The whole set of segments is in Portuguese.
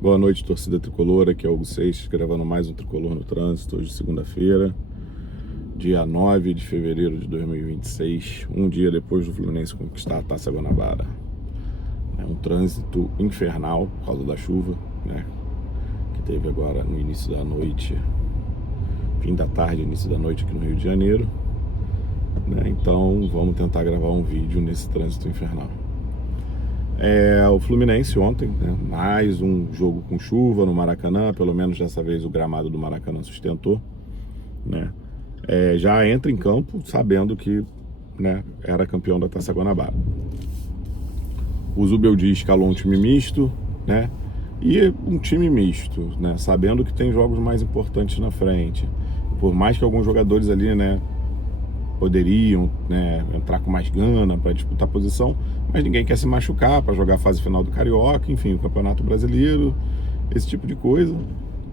Boa noite, torcida tricolor. Aqui é Hugo Seixas, gravando mais um Tricolor no Trânsito, hoje segunda-feira, dia 9 de fevereiro de 2026, um dia depois do Fluminense conquistar a Taça Guanabara. É um trânsito infernal por causa da chuva, né, que teve agora no início da noite, fim da tarde, início da noite aqui no Rio de Janeiro, né, então vamos tentar gravar um vídeo nesse trânsito infernal. O Fluminense ontem, né, mais um jogo com chuva no Maracanã, pelo menos dessa vez o gramado do Maracanã sustentou, né, já entra em campo sabendo que, né, era campeão da Taça Guanabara. O Zubeldia escalou um time misto, né, e um time misto, né, sabendo que tem jogos mais importantes na frente, por mais que alguns jogadores ali, né, poderiam, né, entrar com mais gana para disputar posição, mas ninguém quer se machucar para jogar a fase final do Carioca, enfim, o Campeonato Brasileiro, esse tipo de coisa,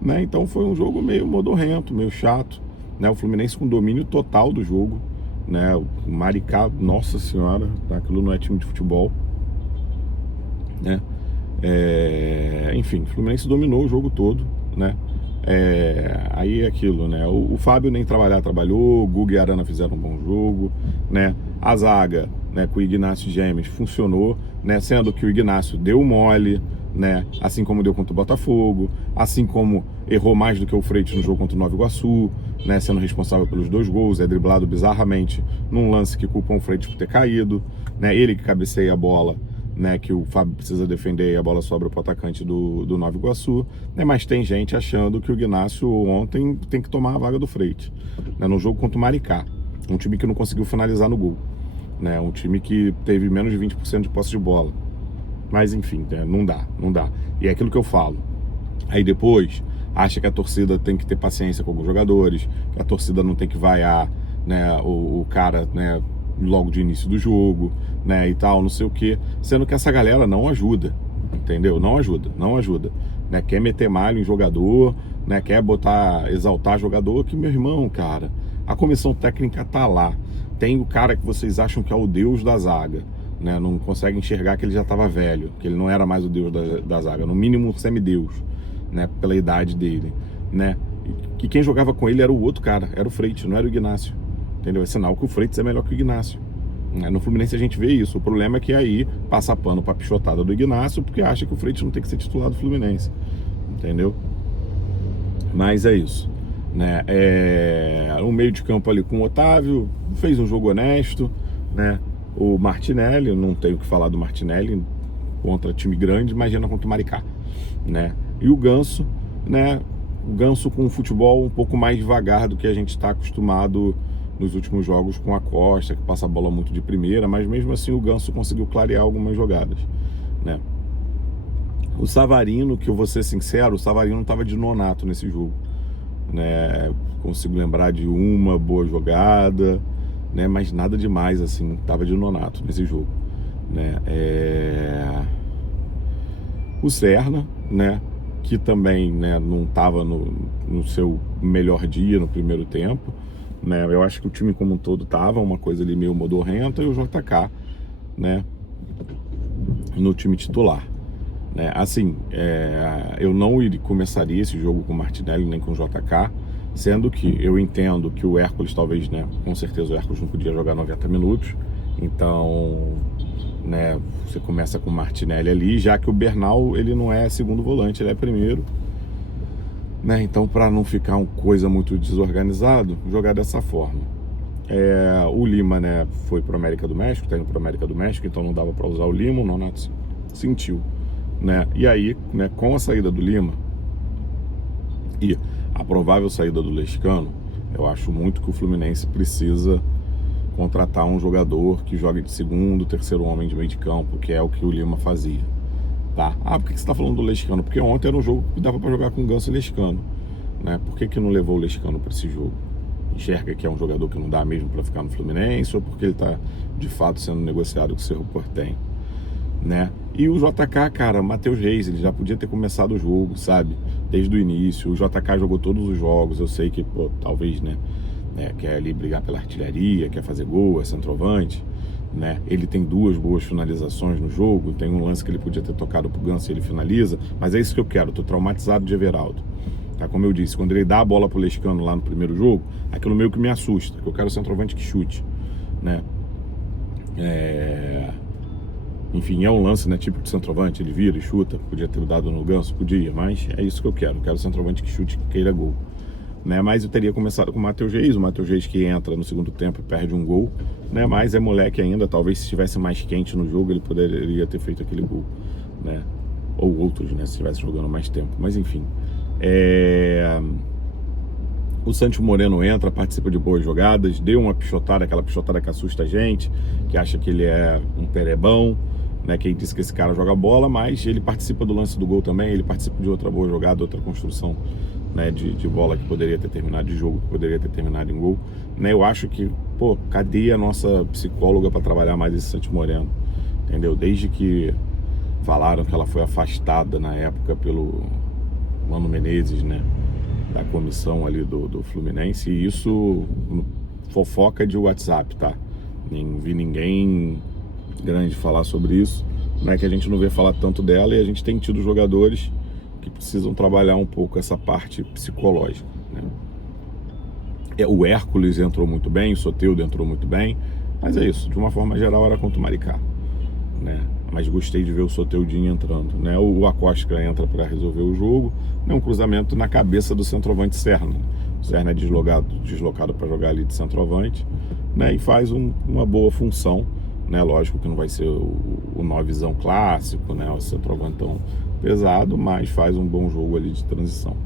né? Então foi um jogo meio modorrento, meio chato, né? O Fluminense com domínio total do jogo, né? O Maricá, nossa senhora, tá? Aquilo não é time de futebol, né? Enfim, o Fluminense dominou o jogo todo, né? Aí é aquilo, né? O Fábio nem trabalhou, o Guga e a Arana fizeram um bom jogo, né? A zaga, né, com o Ignacio Gemes funcionou, né? Sendo que o Ignacio deu mole, né? Assim como deu contra o Botafogo, assim como errou mais do que o Freitas no jogo contra o Nova Iguaçu, né? Sendo responsável pelos 2 gols, é driblado bizarramente num lance que culpam o Freitas por ter caído, né? Ele que cabeceia a bola, né, que o Fábio precisa defender e a bola sobra para o atacante do Nova Iguaçu, né, mas tem gente achando que o Ignacio ontem tem que tomar a vaga do Freitas, né, no jogo contra o Maricá, um time que não conseguiu finalizar no gol, né, um time que teve menos de 20% de posse de bola, mas enfim, né, não dá, e é aquilo que eu falo, aí depois acha que a torcida tem que ter paciência com alguns jogadores, que a torcida não tem que vaiar, né, o cara, né, logo de início do jogo, né, e tal, não sei o que, sendo que essa galera não ajuda, entendeu? Não ajuda, né, quer meter malho em jogador, né, quer exaltar jogador, que, meu irmão, cara, a comissão técnica tá lá, tem o cara que vocês acham que é o deus da zaga, né, não consegue enxergar que ele já tava velho, que ele não era mais o deus da zaga, no mínimo um semideus, né, pela idade dele, né, que quem jogava com ele era o outro cara, era o Freitas, não era o Ignacio. Entendeu? É sinal que o Freitas é melhor que o Ignacio. No Fluminense a gente vê isso. O problema é que aí passa pano pra pichotada do Ignacio porque acha que o Freitas não tem que ser titular do Fluminense. Entendeu? Mas é isso, né? O meio de campo ali com o Otávio fez um jogo honesto, né? O Martinelli, não tenho o que falar do Martinelli contra time grande, imagina contra o Maricá, né? E o Ganso, né? O Ganso com um futebol um pouco mais devagar do que a gente está acostumado nos últimos jogos com a Costa, que passa a bola muito de primeira, mas mesmo assim o Ganso conseguiu clarear algumas jogadas, né? O Savarino, que eu vou ser sincero, o Savarino estava de nonato nesse jogo, né? Consigo lembrar de uma boa jogada, né? Mas nada demais, assim, estava de nonato nesse jogo, né? O Serna, né? Que também, né, não estava no seu melhor dia no primeiro tempo, né? Eu acho que o time como um todo tava uma coisa ali meio modorrenta, e o JK, né, no time titular, né? Assim, eu não começaria esse jogo com o Martinelli nem com o JK, sendo que eu entendo que o Hércules talvez, né, com certeza o Hércules não podia jogar 90 minutos, então, né, você começa com o Martinelli ali, já que o Bernal, ele não é segundo volante, ele é primeiro, né? Então, para não ficar uma coisa muito desorganizado, jogar dessa forma. O Lima, né, foi para o América do México, tá indo para o América do México, então não dava para usar o Lima, o Nonato sentiu, né? E aí, né, com a saída do Lima e a provável saída do Lescano, eu acho muito que o Fluminense precisa contratar um jogador que jogue de segundo, terceiro homem de meio de campo, que é o que o Lima fazia. Tá? Por que você está falando do Lescano? Porque ontem era um jogo que dava para jogar com Ganso e Lescano, né? Por que não levou o Lescano para esse jogo? Enxerga que é um jogador que não dá mesmo para ficar no Fluminense, ou porque ele está de fato sendo negociado com o Cerro Porteño, né? E o JK, cara, Matheus Reis, ele já podia ter começado o jogo, sabe? Desde o início. O JK jogou todos os jogos. Eu sei que, pô, talvez, né, quer ali brigar pela artilharia, quer fazer gol, é centroavante, né? Ele tem 2 boas finalizações no jogo, tem um lance que ele podia ter tocado pro Ganso e ele finaliza, mas é isso que eu quero, tô traumatizado de Everaldo. Tá, como eu disse, quando ele dá a bola pro Lescano lá no primeiro jogo, aquilo meio que me assusta, que eu quero centroavante que chute, né? Enfim, é um lance, né, típico de centroavante, ele vira e chuta, podia ter dado no Ganso, podia, mas é isso que eu quero centroavante que chute, que queira gol. Né, mas eu teria começado com o Matheus Reis que entra no segundo tempo e perde um gol, né, mas é moleque ainda, talvez se estivesse mais quente no jogo ele poderia ter feito aquele gol, né, ou outros, né, se estivesse jogando mais tempo, mas enfim. O Santos Moreno entra, participa de boas jogadas, deu uma pichotada, aquela pichotada que assusta a gente, que acha que ele é um perebão, né, quem disse que esse cara joga bola, mas ele participa do lance do gol também, ele participa de outra boa jogada, outra construção, né, de bola que poderia ter terminado, de jogo que poderia ter terminado em gol, né, eu acho que, pô, cadê a nossa psicóloga para trabalhar mais esse Santos Moreno, entendeu? Desde que falaram que ela foi afastada na época pelo Mano Menezes, né, da comissão ali do Fluminense, e isso fofoca de WhatsApp, tá? Nem vi ninguém grande falar sobre isso, não é que a gente não vê falar tanto dela, e a gente tem tido jogadores que precisam trabalhar um pouco essa parte psicológica, né? O Hércules entrou muito bem, o Soteldo entrou muito bem, mas é isso, de uma forma geral era contra o Maricá, né? Mas gostei de ver o Soteudinho entrando, né? O Acosta entra para resolver o jogo, né? Um cruzamento na cabeça do centroavante Serna. O Serna é deslocado para jogar ali de centroavante, né? E faz uma boa função, né? Lógico que não vai ser o novizão clássico, né? O centroavantão pesado, mas faz um bom jogo ali de transição,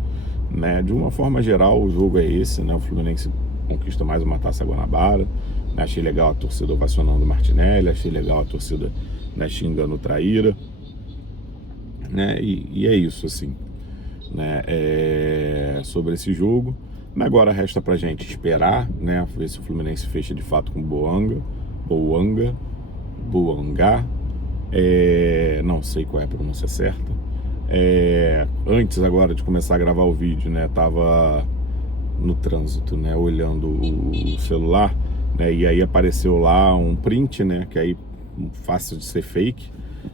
né? De uma forma geral, o jogo é esse, né? O Fluminense conquista mais uma Taça Guanabara, né? Achei legal a torcida ovacionando o Martinelli, achei legal a torcida, né, xingando o Traíra, né? E é isso, assim, né? Sobre esse jogo. Agora resta pra gente esperar, né? Ver se o Fluminense fecha de fato com Boanga, não sei qual é a pronúncia certa. Antes agora de começar a gravar o vídeo, né, tava no trânsito, né, olhando o celular, né, e aí apareceu lá um print, né, que aí fácil de ser fake,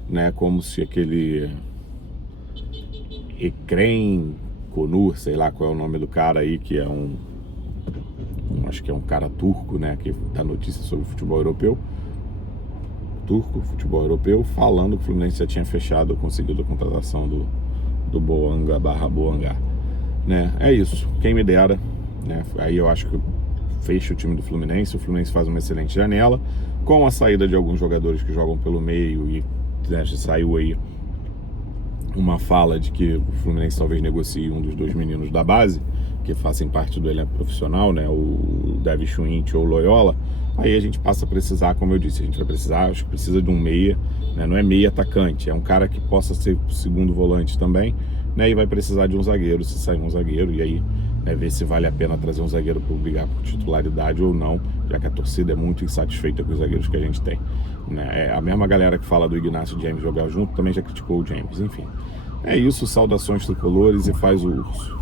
né, como se aquele Ekrem Konur, sei lá qual é o nome do cara aí, que é acho que é um cara turco, né, que dá notícia sobre futebol europeu, futebol europeu, falando que o Fluminense já tinha conseguido a contratação do Boanga, né? É isso, quem me dera, né? Aí eu acho que fecha o time do Fluminense, o Fluminense faz uma excelente janela, com a saída de alguns jogadores que jogam pelo meio, e, né, saiu aí uma fala de que o Fluminense talvez negocie um dos 2 meninos da base, que fazem parte do elenco profissional, né, o Davi Schwint ou o Loyola. Aí a gente passa a precisar, como eu disse, a gente vai precisar, acho que precisa de um meia, né, não é meia atacante, é um cara que possa ser segundo volante também, né, e vai precisar de um zagueiro, se sair um zagueiro, e aí, né, ver se vale a pena trazer um zagueiro para brigar por titularidade ou não, já que a torcida é muito insatisfeita com os zagueiros que a gente tem, né. A mesma galera que fala do Ignacio James jogar junto também já criticou o James, enfim. É isso, saudações tricolores e faz o urso.